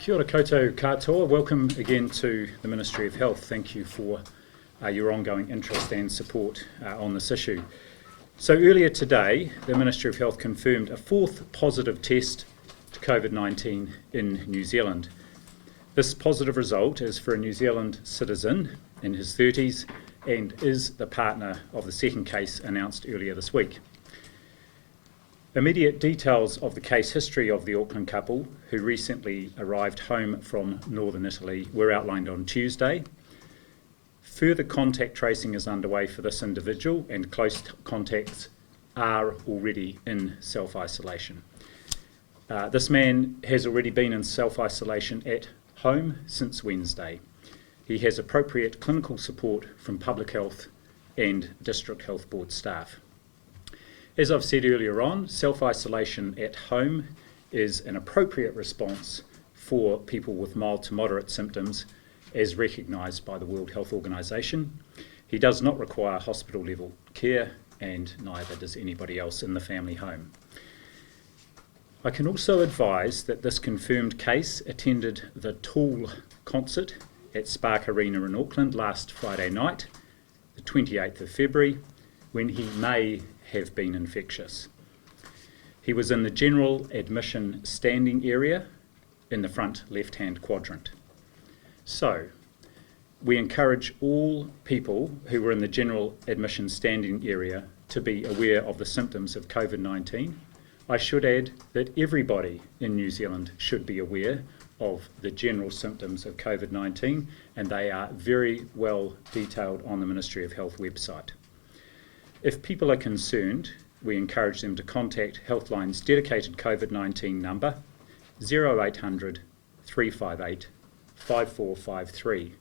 Kia ora koutou katoa. Welcome again to the Ministry of Health. Thank you for your ongoing interest and support on this issue. So earlier today, the Ministry of Health confirmed a fourth positive test to COVID-19 in New Zealand. This positive result is for a New Zealand citizen in his 30s and is the partner of the second case announced earlier this week. Immediate details of the case history of the Auckland couple who recently arrived home from northern Italy were outlined on Tuesday. Further contact tracing is underway for this individual and close contacts are already in self-isolation. This man has already been in self-isolation at home since Wednesday. He has appropriate clinical support from Public Health and District Health Board staff. As I've said earlier on, self-isolation at home is an appropriate response for people with mild to moderate symptoms as recognised by the World Health Organization. He does not require hospital level care and neither does anybody else in the family home. I can also advise that this confirmed case attended the Tool concert at Spark Arena in Auckland last Friday night, the 28th of February, when he may have been infectious. He was in the general admission standing area in the front left-hand quadrant. So, we encourage all people who were in the general admission standing area to be aware of the symptoms of COVID-19. I should add that everybody in New Zealand should be aware of the general symptoms of COVID-19, and they are very well detailed on the Ministry of Health website. If people are concerned, we encourage them to contact Healthline's dedicated COVID-19 number 0800 358 5453.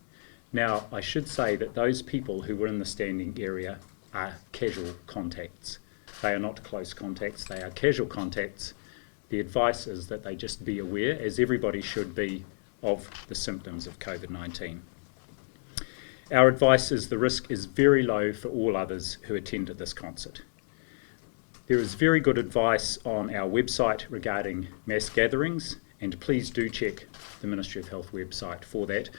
Now, I should say that those people who were in the standing area are casual contacts. They are not close contacts, they are casual contacts. The advice is that they just be aware, as everybody should be, of the symptoms of COVID-19. Our advice is the risk is very low for all others who attended this concert. There is very good advice on our website regarding mass gatherings, and please do check the Ministry of Health website for that.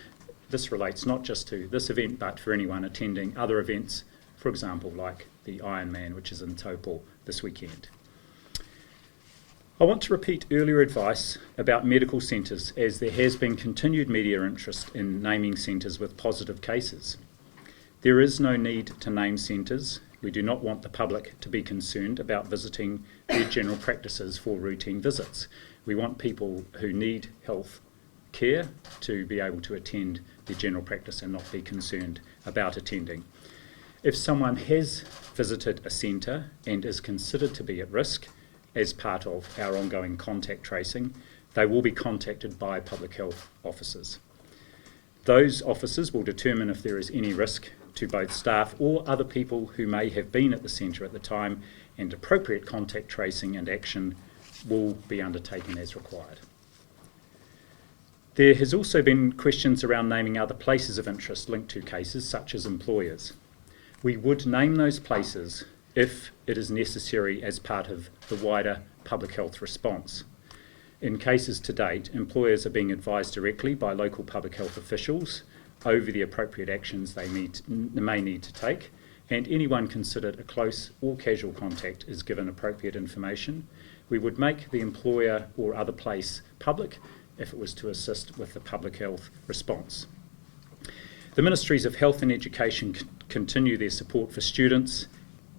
This relates not just to this event, but for anyone attending other events, for example, like the Ironman, which is in Taupo this weekend. I want to repeat earlier advice about medical centres, as there has been continued media interest in naming centres with positive cases. There is no need to name centres. We do not want the public to be concerned about visiting their general practices for routine visits. We want people who need health care to be able to attend their general practice and not be concerned about attending. If someone has visited a centre and is considered to be at risk, as part of our ongoing contact tracing, they will be contacted by public health officers. Those officers will determine if there is any risk to both staff or other people who may have been at the centre at the time, and appropriate contact tracing and action will be undertaken as required. There has also been questions around naming other places of interest linked to cases, such as employers. We would name those places if it is necessary as part of the wider public health response. In cases to date, employers are being advised directly by local public health officials over the appropriate actions they may need to take, and anyone considered a close or casual contact is given appropriate information. We would make the employer or other place public if it was to assist with the public health response. The Ministries of Health and Education continue their support for students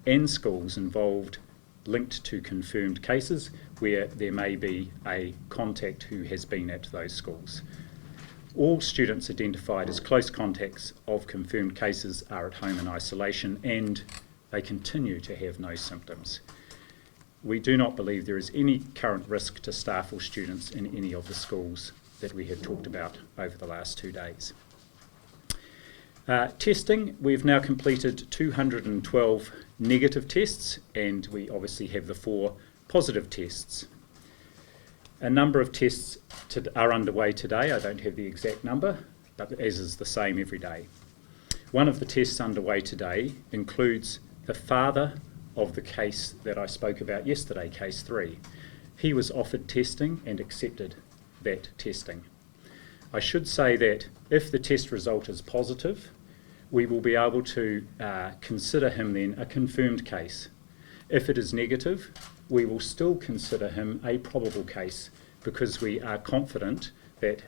and schools involved linked to confirmed cases where there may be a contact who has been at those schools. All students identified as close contacts of confirmed cases are at home in isolation and they continue to have no symptoms. We do not believe there is any current risk to staff or students in any of the schools that we have talked about over the last 2 days. Testing, we've now completed 212 negative tests, and we obviously have the 4 positive tests. A number of tests are underway today. I don't have the exact number, but as is the same every day. One of the tests underway today includes the father of the case that I spoke about yesterday, case 3. He was offered testing and accepted that testing. I should say that if the test result is positive, we will be able to consider him then a confirmed case. If it is negative, we will still consider him a probable case because we are confident that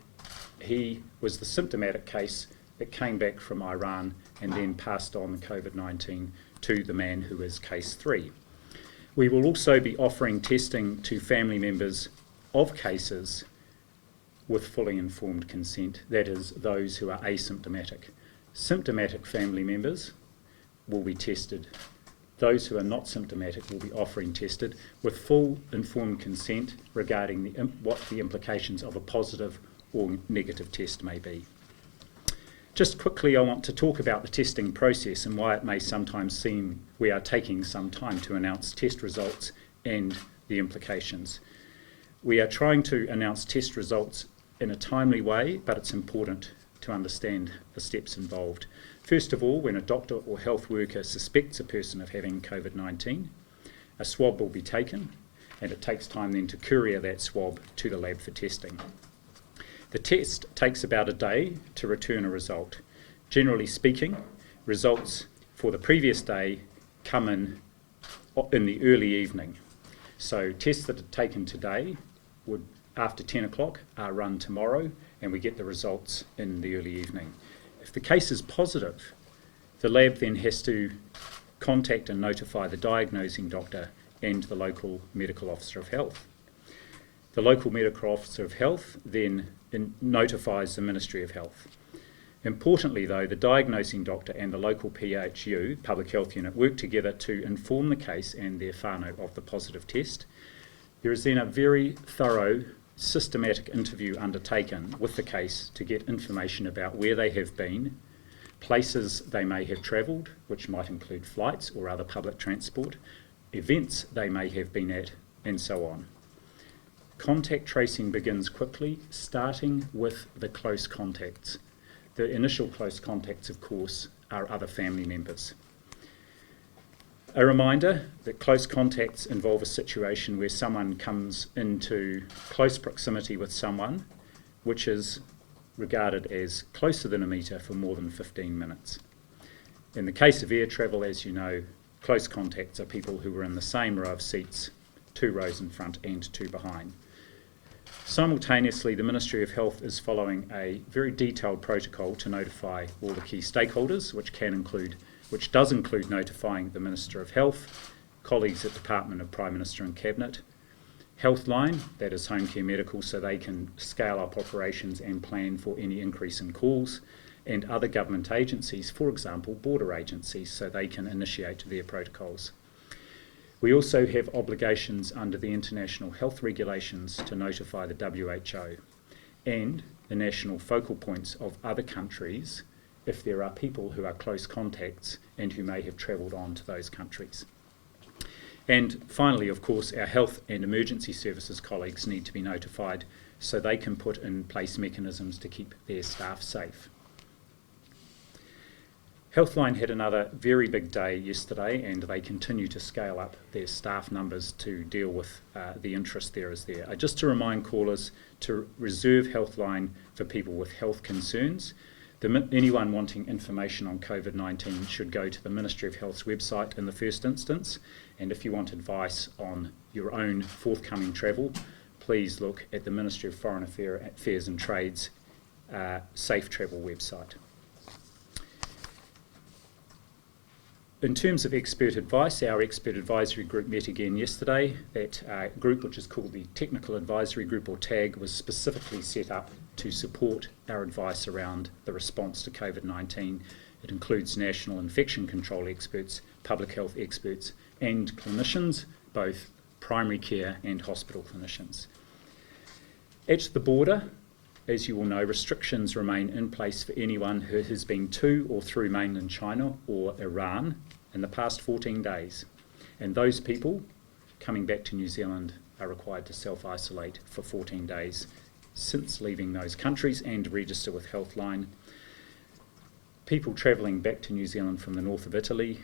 he was the symptomatic case that came back from Iran and then passed on COVID-19 to the man who is case 3. We will also be offering testing to family members of cases with fully informed consent, that is, those who are asymptomatic. Symptomatic family members will be tested. Those who are not symptomatic will be offering tested with full informed consent regarding what the implications of a positive or negative test may be. Just quickly, I want to talk about the testing process and why it may sometimes seem we are taking some time to announce test results and the implications. We are trying to announce test results in a timely way, but it's important to understand the steps involved. First of all, when a doctor or health worker suspects a person of having COVID-19, a swab will be taken, and it takes time then to courier that swab to the lab for testing. The test takes about a day to return a result. Generally speaking, results for the previous day come in the early evening. So tests that are taken today would, after 10 o'clock, are run tomorrow, and we get the results in the early evening. If the case is positive, the lab then has to contact and notify the diagnosing doctor and the local medical officer of health. The local medical officer of health then notifies the Ministry of Health. Importantly though, the diagnosing doctor and the local PHU, Public Health Unit, work together to inform the case and their whānau of the positive test. There is then a very thorough, systematic interview undertaken with the case to get information about where they have been, places they may have travelled, which might include flights or other public transport, events they may have been at, and so on. Contact tracing begins quickly, starting with the close contacts. The initial close contacts, of course, are other family members. A reminder that close contacts involve a situation where someone comes into close proximity with someone which is regarded as closer than a metre for more than 15 minutes. In the case of air travel, as you know, close contacts are people who were in the same row of seats, 2 rows in front and 2 behind. Simultaneously, the Ministry of Health is following a very detailed protocol to notify all the key stakeholders, which does include notifying the Minister of Health, colleagues at Department of Prime Minister and Cabinet, Healthline, that is home care medical, so they can scale up operations and plan for any increase in calls, and other government agencies, for example, border agencies, so they can initiate their protocols. We also have obligations under the international health regulations to notify the WHO and the national focal points of other countries if there are people who are close contacts and who may have travelled on to those countries. And finally, of course, our health and emergency services colleagues need to be notified so they can put in place mechanisms to keep their staff safe. Healthline had another very big day yesterday, and they continue to scale up their staff numbers to deal with the interest there is there. Just to remind callers to reserve Healthline for people with health concerns. Anyone wanting information on COVID-19 should go to the Ministry of Health's website in the first instance, and if you want advice on your own forthcoming travel, please look at the Ministry of Foreign Affairs and Trade's Safe Travel website. In terms of expert advice, our expert advisory group met again yesterday. That group, which is called the Technical Advisory Group, or TAG, was specifically set up to support our advice around the response to COVID-19. It includes national infection control experts, public health experts, and clinicians, both primary care and hospital clinicians. At the border, as you all know, restrictions remain in place for anyone who has been to or through mainland China or Iran in the past 14 days. And those people coming back to New Zealand are required to self-isolate for 14 days since leaving those countries and register with Healthline. People travelling back to New Zealand from the north of Italy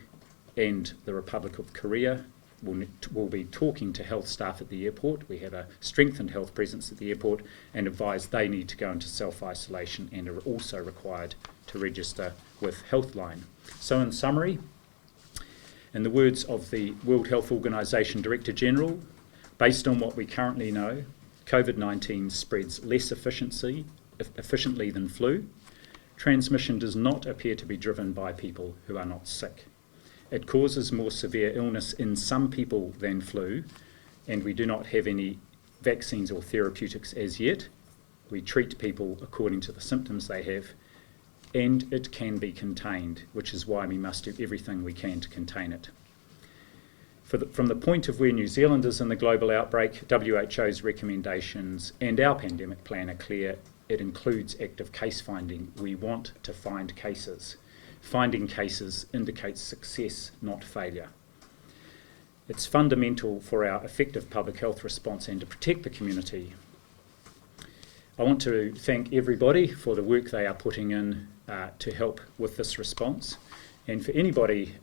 and the Republic of Korea will be talking to health staff at the airport. We have a strengthened health presence at the airport and advise they need to go into self-isolation and are also required to register with Healthline. So in summary, in the words of the World Health Organization Director General, based on what we currently know, COVID-19 spreads less efficiently than flu. Transmission does not appear to be driven by people who are not sick. It causes more severe illness in some people than flu, and we do not have any vaccines or therapeutics as yet. We treat people according to the symptoms they have, and it can be contained, which is why we must do everything we can to contain it. From the point of where New Zealand is in the global outbreak, WHO's recommendations and our pandemic plan are clear. It includes active case finding. We want to find cases. Finding cases indicates success, not failure. It's fundamental for our effective public health response and to protect the community. I want to thank everybody for the work they are putting in to help with this response. And for anybody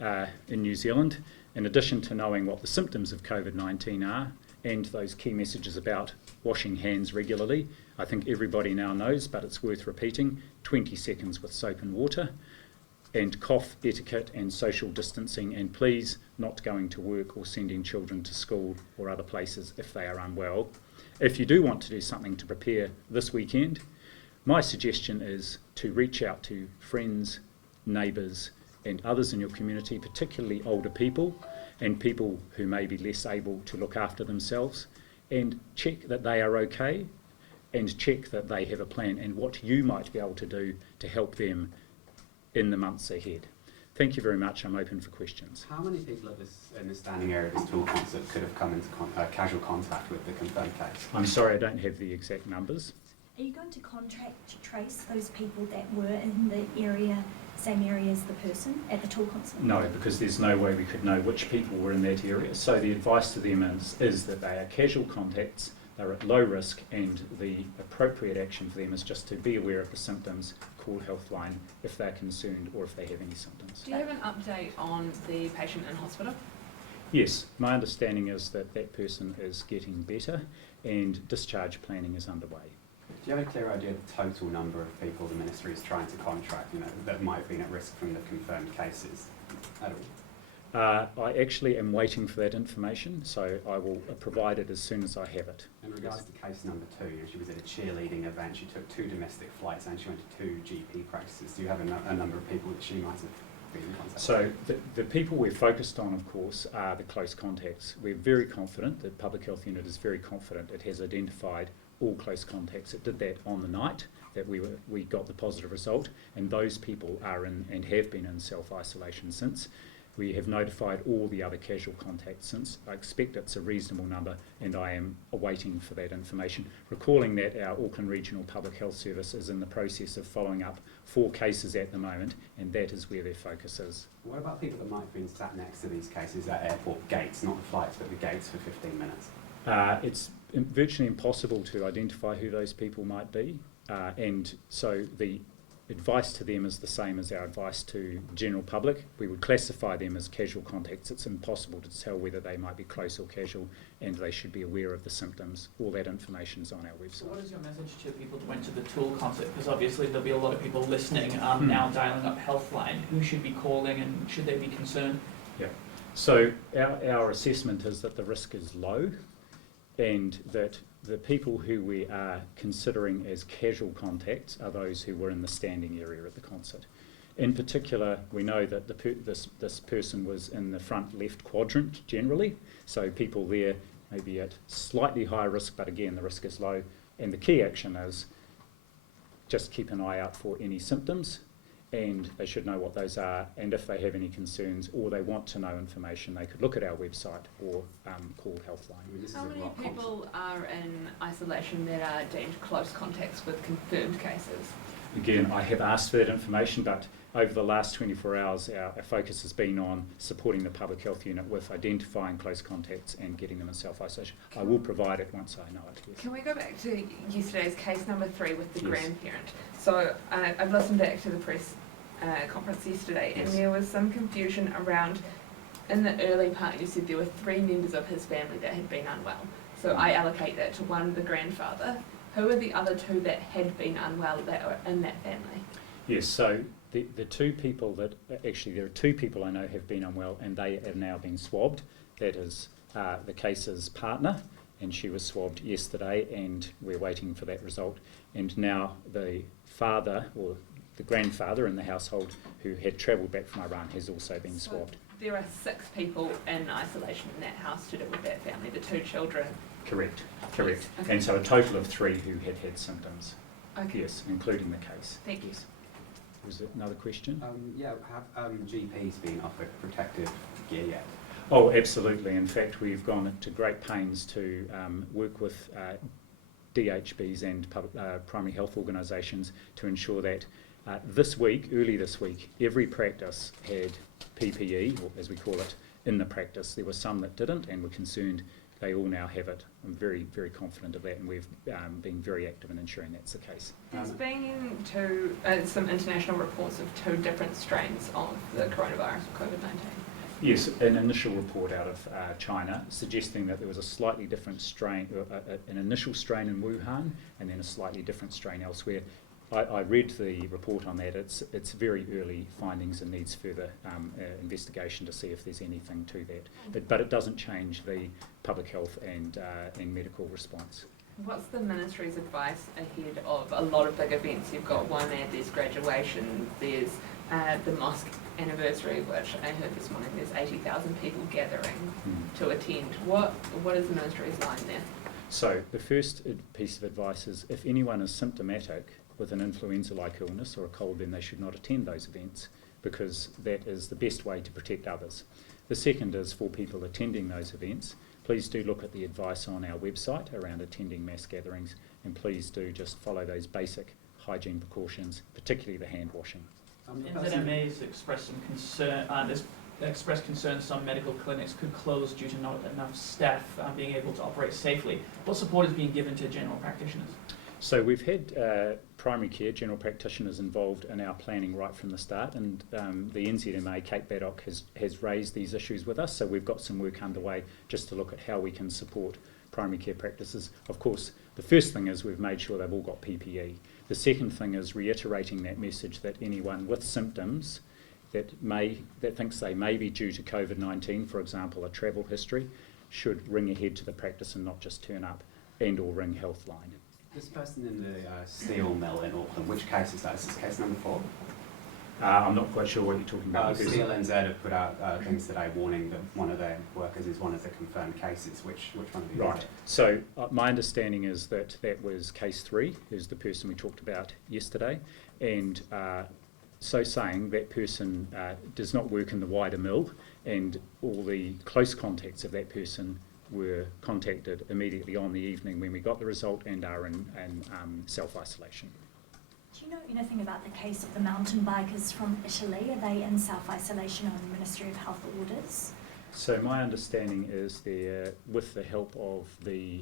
in New Zealand, in addition to knowing what the symptoms of COVID-19 are and those key messages about washing hands regularly, I think everybody now knows, but it's worth repeating, 20 seconds with soap and water, and cough etiquette and social distancing, and please not going to work or sending children to school or other places if they are unwell. If you do want to do something to prepare this weekend, my suggestion is to reach out to friends, neighbours and others in your community, particularly older people and people who may be less able to look after themselves, and check that they are okay and check that they have a plan and what you might be able to do to help them in the months ahead. Thank you very much. I'm open for questions. How many people in the standing area of this tool concert could have come into casual contact with the confirmed case? I'm sorry, I don't have the exact numbers. Are you going to contact trace those people that were in the area, same area as the person at the tool concert? No, because there's no way we could know which people were in that area. So the advice to them is that they are casual contacts, they're at low risk, and the appropriate action for them is just to be aware of the symptoms, call Healthline if they're concerned or if they have any symptoms. Do you have an update on the patient in hospital? Yes, my understanding is that that person is getting better and discharge planning is underway. Do you have a clear idea of the total number of people the Ministry is trying to contract, that might have been at risk from the confirmed cases at all? I actually am waiting for that information, so I will provide it as soon as I have it. In regards to case number 2, she was at a cheerleading event, she took 2 domestic flights and she went to 2 GP practices. Do you have a number of people that she might have been in contact with? So the people we're focused on, of course, are the close contacts. We're very confident, the Public Health Unit is very confident it has identified all close contacts. It did that on the night that we got the positive result, and those people are in and have been in self-isolation since. We have notified all the other casual contacts since. I expect it's a reasonable number, and I am awaiting for that information. Recalling that our Auckland Regional Public Health Service is in the process of following up 4 cases at the moment, and that is where their focus is. What about people that might have been sat next to these cases at airport gates, not the flights, but the gates for 15 minutes? It's virtually impossible to identify who those people might be, and so the advice to them is the same as our advice to the general public. We would classify them as casual contacts. It's impossible to tell whether they might be close or casual, and they should be aware of the symptoms. All that information is on our website. So what is your message to people that went to the Tool concert? Because obviously there'll be a lot of people listening now dialing up Healthline. Who should be calling and should they be concerned? Yeah. So our assessment is that the risk is low, and that the people who we are considering as casual contacts are those who were in the standing area at the concert. In particular, we know that this person was in the front left quadrant generally, so people there may be at slightly higher risk, but again the risk is low, and the key action is just keep an eye out for any symptoms, and they should know what those are, and if they have any concerns or they want to know information, they could look at our website or call Healthline. How many people are in isolation that are deemed close contacts with confirmed cases? Again, I have asked for that information, but over the last 24 hours, our focus has been on supporting the Public Health Unit with identifying close contacts and getting them in self-isolation. I will provide it once I know it. Yes. Can we go back to yesterday's case number 3 with the Yes. grandparent? So I've listened back to the press conference yesterday, and Yes. there was some confusion around in the early part you said there were 3 members of his family that had been unwell. So I allocate that to one, the grandfather. Who are the other 2 that had been unwell that were in that family? Yes, so the 2 people that, actually there are 2 people I know have been unwell and they have now been swabbed. That is the case's partner, and she was swabbed yesterday and we're waiting for that result. And now the father, or the grandfather in the household who had travelled back from Iran has also been swabbed. There are 6 people in isolation in that house to do with that family, the 2 children. Correct. Okay. And so a total of 3 who had symptoms. Okay. Yes, including the case. Thank you. Yes. Was there another question? Yeah, have GPs been offered protective gear yet? Oh, absolutely. In fact, we've gone to great pains to work with DHBs and primary health organisations to ensure that early this week, every practice had PPE, or as we call it, in the practice. There were some that didn't, and we're concerned they all now have it. I'm very, very confident of that, and we've been very active in ensuring that's the case. There's been some international reports of 2 different strains of the coronavirus, COVID-19. Yes, an initial report out of China suggesting that there was a slightly different strain, an initial strain in Wuhan, and then a slightly different strain elsewhere. I read the report on that. It's very early findings and needs further investigation to see if there's anything to that. But it doesn't change the public health and medical response. What's the ministry's advice ahead of a lot of big events? You've got one there, there's graduation, there's the mosque anniversary, which I heard this morning there's 80,000 people gathering to attend. What is the ministry's line there? So the first piece of advice is if anyone is symptomatic with an influenza-like illness or a cold, then they should not attend those events, because that is the best way to protect others. The second is for people attending those events, please do look at the advice on our website around attending mass gatherings, and please do just follow those basic hygiene precautions, particularly the hand washing. NZMA has expressed some concern, expressed concern some medical clinics could close due to not enough staff being able to operate safely. What support is being given to general practitioners? So we've had primary care general practitioners involved in our planning right from the start, and the NZMA, Kate Baddock, has raised these issues with us, so we've got some work underway just to look at how we can support primary care practices. Of course, the first thing is we've made sure they've all got PPE. The second thing is reiterating that message that anyone with symptoms that thinks they may be due to COVID-19, for example, a travel history, should ring ahead to the practice and not just turn up and or ring Healthline. This person in the steel mill in Auckland, which case is that? Is this case number 4? I'm not quite sure what you're talking about. Steel NZ have put out things today warning that one of their workers is one of the confirmed cases. Which one of these? Right. So my understanding is that was case 3, who's the person we talked about yesterday, and so saying that person does not work in the wider mill, and all the close contacts of that person were contacted immediately on the evening when we got the result and are in self-isolation. Do you know anything about the case of the mountain bikers from Italy? Are they in self-isolation on Ministry of Health orders? So my understanding is they're, with the help of the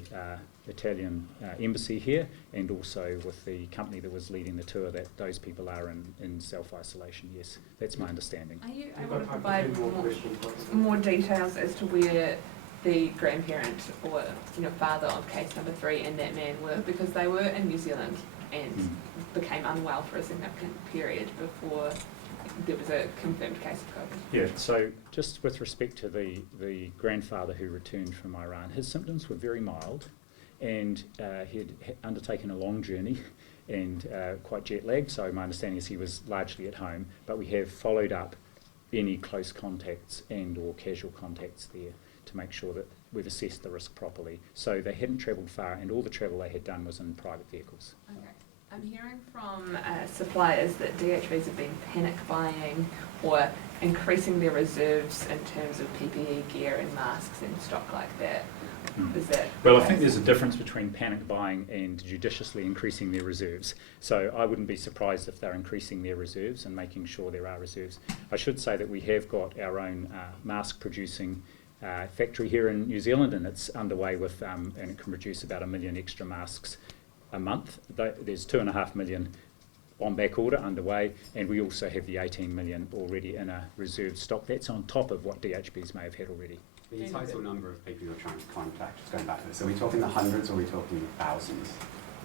Italian embassy here, and also with the company that was leading the tour, that those people are in self-isolation. Yes, that's my understanding. Are you able to provide more details as to where the grandparent or father of case number 3 and that man were? Because they were in New Zealand and became unwell for a significant period before there was a confirmed case of COVID. Yeah, so just with respect to the grandfather who returned from Iran, his symptoms were very mild, and he had undertaken a long journey and quite jet lagged, so my understanding is he was largely at home, but we have followed up any close contacts and or casual contacts there to make sure that we've assessed the risk properly. So they hadn't travelled far, and all the travel they had done was in private vehicles. Okay. I'm hearing from suppliers that DHBs have been panic buying or increasing their reserves in terms of PPE gear and masks and stock like that. Is that well, I think there's a difference between panic buying and judiciously increasing their reserves. So I wouldn't be surprised if they're increasing their reserves and making sure there are reserves. I should say that we have got our own mask producing factory here in New Zealand, and it's underway with and it can produce about 1 million extra masks a month. There's 2.5 million on back order underway, and we also have the 18 million already in a reserve stock. That's on top of what DHBs may have had already. The total number of people you're trying to contact, just going back to this, are we talking the hundreds or are we talking thousands?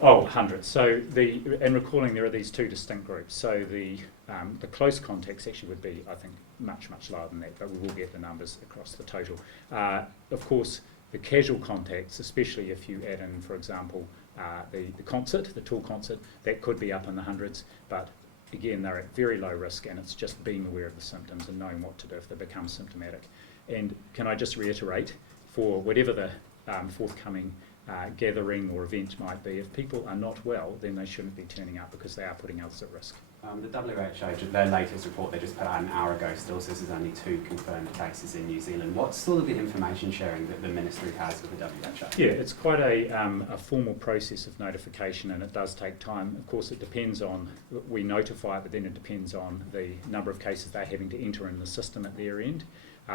Oh, hundreds. So and recalling there are these two distinct groups. So the close contacts actually would be, I think, much lower than that, but we will get the numbers across the total. Of course, the casual contacts, especially if you add in, for example, the concert, the tour concert, that could be up in the hundreds, but again, they're at very low risk, and it's just being aware of the symptoms and knowing what to do if they become symptomatic. And can I just reiterate, for whatever the forthcoming gathering or event might be, if people are not well, then they shouldn't be turning up because they are putting others at risk. The WHO, their latest report they just put out an hour ago still says there's only 2 confirmed cases in New Zealand. What's sort of the information sharing that the Ministry has with the WHO? Yeah, it's quite a formal process of notification, and it does take time. Of course, it depends on, we notify, but then it depends on the number of cases they're having to enter in the system at their end.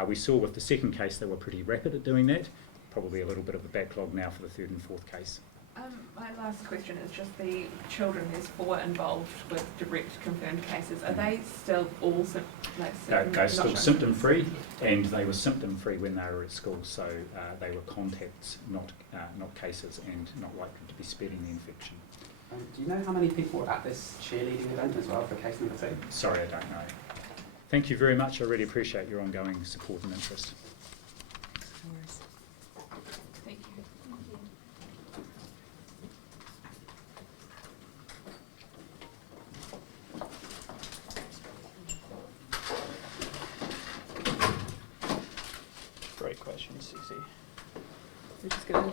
We saw with the second case they were pretty rapid at doing that. Probably a little bit of a backlog now for the third and fourth case. My last question is just the children. There's 4 involved with direct confirmed cases. Are they still all They're still symptom-free, and they were symptom-free when they were at school, so they were contacts, not cases, and not likely to be spreading the infection. Do you know how many people were at this cheerleading event as well for case number 2? Sorry, I don't know. Thank you very much. I really appreciate your ongoing support and interest. Thank you. Great question, Cece. We're just gonna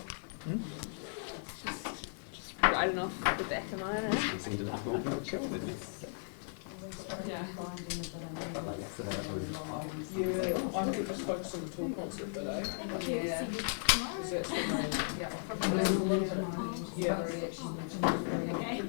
just writing off the back of mine. You seem to have more people chill with me. Yeah. Yeah, I think just focus on the tool concept today. Yeah. Because that's the main. Yeah. Okay.